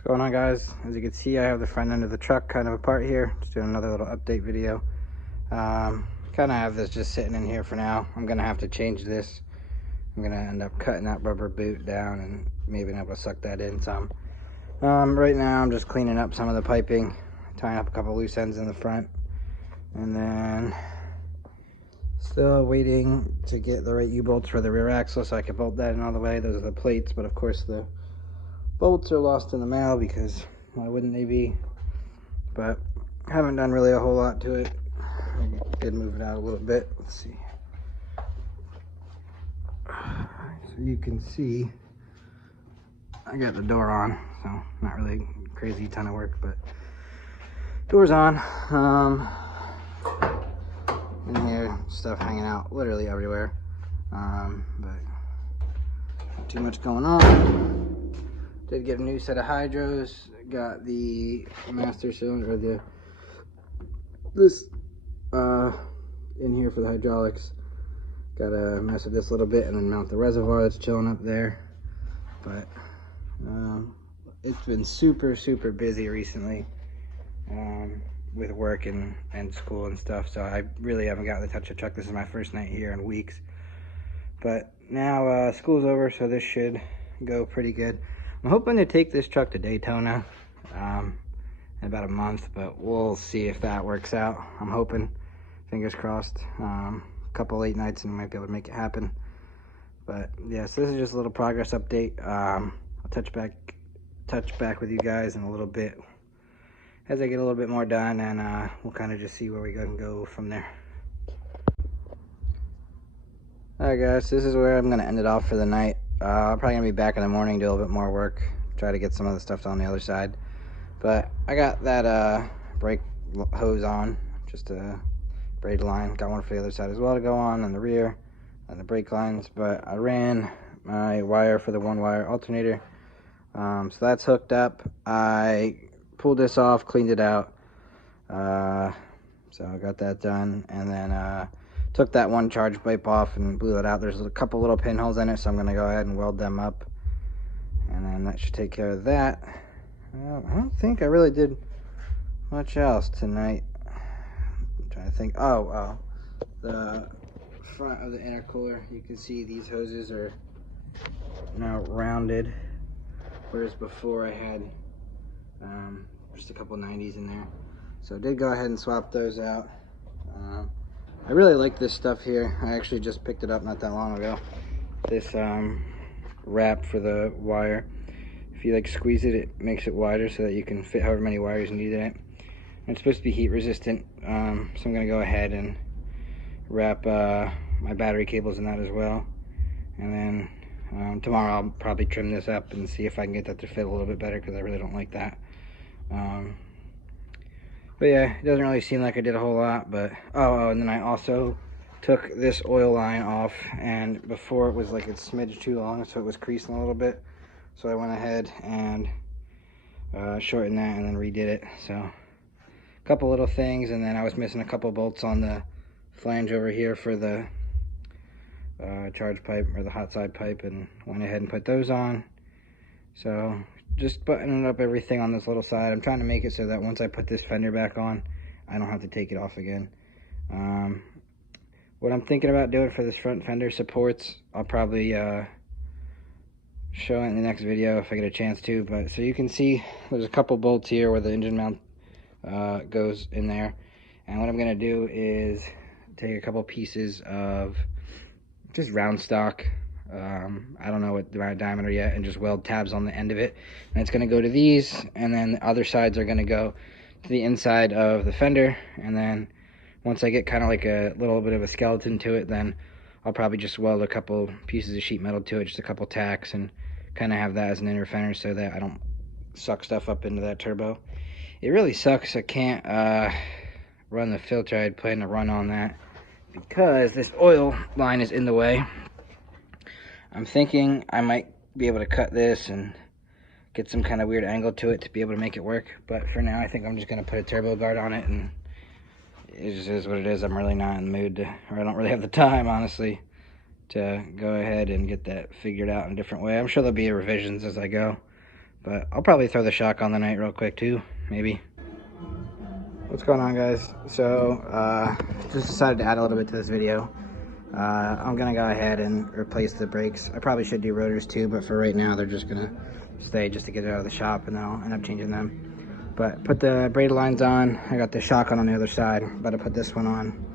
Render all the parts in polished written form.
What's going on, guys? As you can see, I have the front end of the truck kind of apart here. Just doing another little update video. Kind of have this just sitting in here for now. I'm gonna have to change this. I'm gonna end up cutting that rubber boot down and maybe able to suck that in some. Right now I'm just cleaning up some of the piping, tying up a couple loose ends in the front, and then still waiting to get the right U-bolts for the rear axle so I can bolt that in all the way. Those are the plates, but of course the bolts are lost in the mail because why wouldn't they be? But haven't done really a whole lot to it. I did move it out a little bit. Let's see. So you can see I got the door on, so not really crazy ton of work, but door's on. In here, stuff hanging out literally everywhere, but not too much going on. Did get a new set of hydros. Got the master cylinder, this in here for the hydraulics. Got to mess with this a little bit and then mount the reservoir that's chilling up there. But it's been super busy recently with work and school and stuff. So I really haven't gotten to touch the truck. This is my first night here in weeks. But now school's over, so this should go pretty good. I'm hoping to take this truck to Daytona in about a month, but we'll see if that works out. I'm hoping, fingers crossed. A couple late nights and we might be able to make it happen. But yeah, so this is just a little progress update. I'll touch back with you guys in a little bit as I get a little bit more done, and we'll kind of just see where we can go from there. Alright guys, this is where I'm going to end it off for the night. I'm probably going to be back in the morning, do a little bit more work, try to get some of the stuff on the other side. But I got that brake hose on, just a braid line. Got one for the other side as well to go on the rear, and the brake lines. But I ran my wire for the one-wire alternator. So that's hooked up. I pulled this off, cleaned it out. So I got that done, and then took that one charge pipe off and blew it out. There's a couple little pinholes in it, so I'm going to go ahead and weld them up, and then that should take care of that. I don't think I really did much else tonight. I'm trying to think. Oh, the front of the intercooler, you can see these hoses are now rounded, whereas before I had just a couple 90s in there. So I did go ahead and swap those out. I really like this stuff here. I actually just picked it up not that long ago. This wrap for the wire. If you squeeze it, it makes it wider so that you can fit however many wires you need in it. And it's supposed to be heat resistant, so I'm going to go ahead and wrap my battery cables in that as well. And then tomorrow I'll probably trim this up and see if I can get that to fit a little bit better, because I really don't like that. But yeah, it doesn't really seem like I did a whole lot, but and then I also took this oil line off, and before it was a smidge too long, so it was creasing a little bit. So I went ahead and shortened that and then redid it. So a couple little things, and then I was missing a couple bolts on the flange over here for the charge pipe, or the hot side pipe, and went ahead and put those on. So just buttoning up everything on this little side. I'm trying to make it so that once I put this fender back on, I don't have to take it off again. What I'm thinking about doing for this front fender supports, I'll probably show it in the next video if I get a chance to. But so you can see there's a couple bolts here where the engine mount goes in there. And what I'm going to do is take a couple pieces of just round stock. I don't know what the right diameter yet, and just weld tabs on the end of it, and it's going to go to these, and then the other sides are going to go to the inside of the fender. And then once I get kind of a little bit of a skeleton to it, then I'll probably just weld a couple pieces of sheet metal to it, just a couple tacks, and kind of have that as an inner fender so that I don't suck stuff up into that turbo. It really sucks I can't run the filter I had planned to run on that, because this oil line is in the way. I'm thinking I might be able to cut this and get some kind of weird angle to it to be able to make it work. But for now, I think I'm just going to put a turbo guard on it, and it just is what it is. I'm really not in the mood to, or I don't really have the time, honestly, to go ahead and get that figured out in a different way. I'm sure there'll be revisions as I go, But I'll probably throw the shock on the night real quick too, maybe. What's going on, guys? So just decided to add a little bit to this video. I'm gonna go ahead and replace the brakes. I probably should do rotors too, but for right now they're just gonna stay just to get it out of the shop, and then I'll end up changing them. But put the braided lines on. I got the shock on the other side. About to put this one on.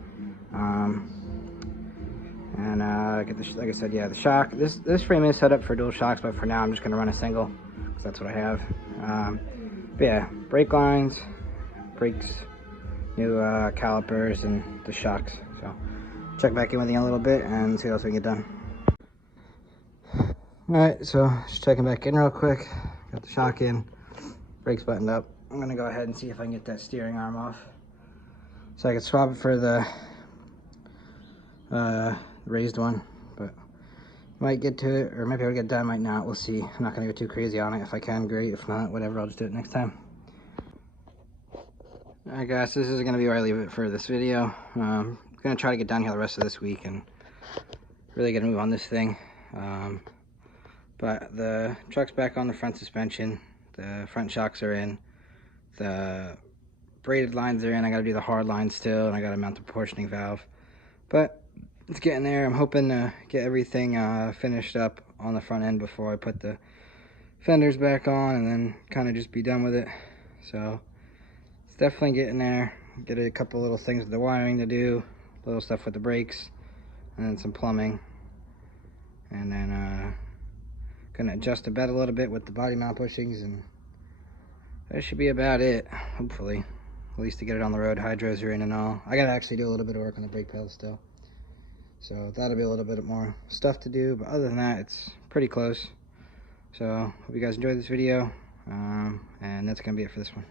Get the, like I said, yeah, the shock. This frame is set up for dual shocks, but for now I'm just gonna run a single because that's what I have. But yeah, brake lines, brakes, new calipers, and the shocks. So check back in with you in a little bit and see what else we can get done. Alright, so just checking back in real quick. Got the shock in, brakes buttoned up. I'm gonna go ahead and see if I can get that steering arm off, so I can swap it for the raised one, but might get to it, or maybe I'll get done, might not, we'll see. I'm not gonna go too crazy on it. If I can, great. If not, whatever, I'll just do it next time. Alright guys, this is gonna be where I leave it for this video. I'm gonna try to get down here the rest of this week and really get a move on this thing. But the truck's back on the front suspension, the front shocks are in, the braided lines are in. I gotta do the hard lines still, and I gotta mount the proportioning valve, but it's getting there. I'm hoping to get everything finished up on the front end before I put the fenders back on, and then kind of just be done with it. So it's definitely getting there. Get a couple little things with the wiring to do, little stuff with the brakes, and then some plumbing, and then gonna adjust the bed a little bit with the body mount bushings, and that should be about it, hopefully, at least to get it on the road. Hydros are in and all. I gotta actually do a little bit of work on the brake pedal still, so that'll be a little bit more stuff to do, but other than that, it's pretty close. So hope you guys enjoyed this video, and that's gonna be it for this one.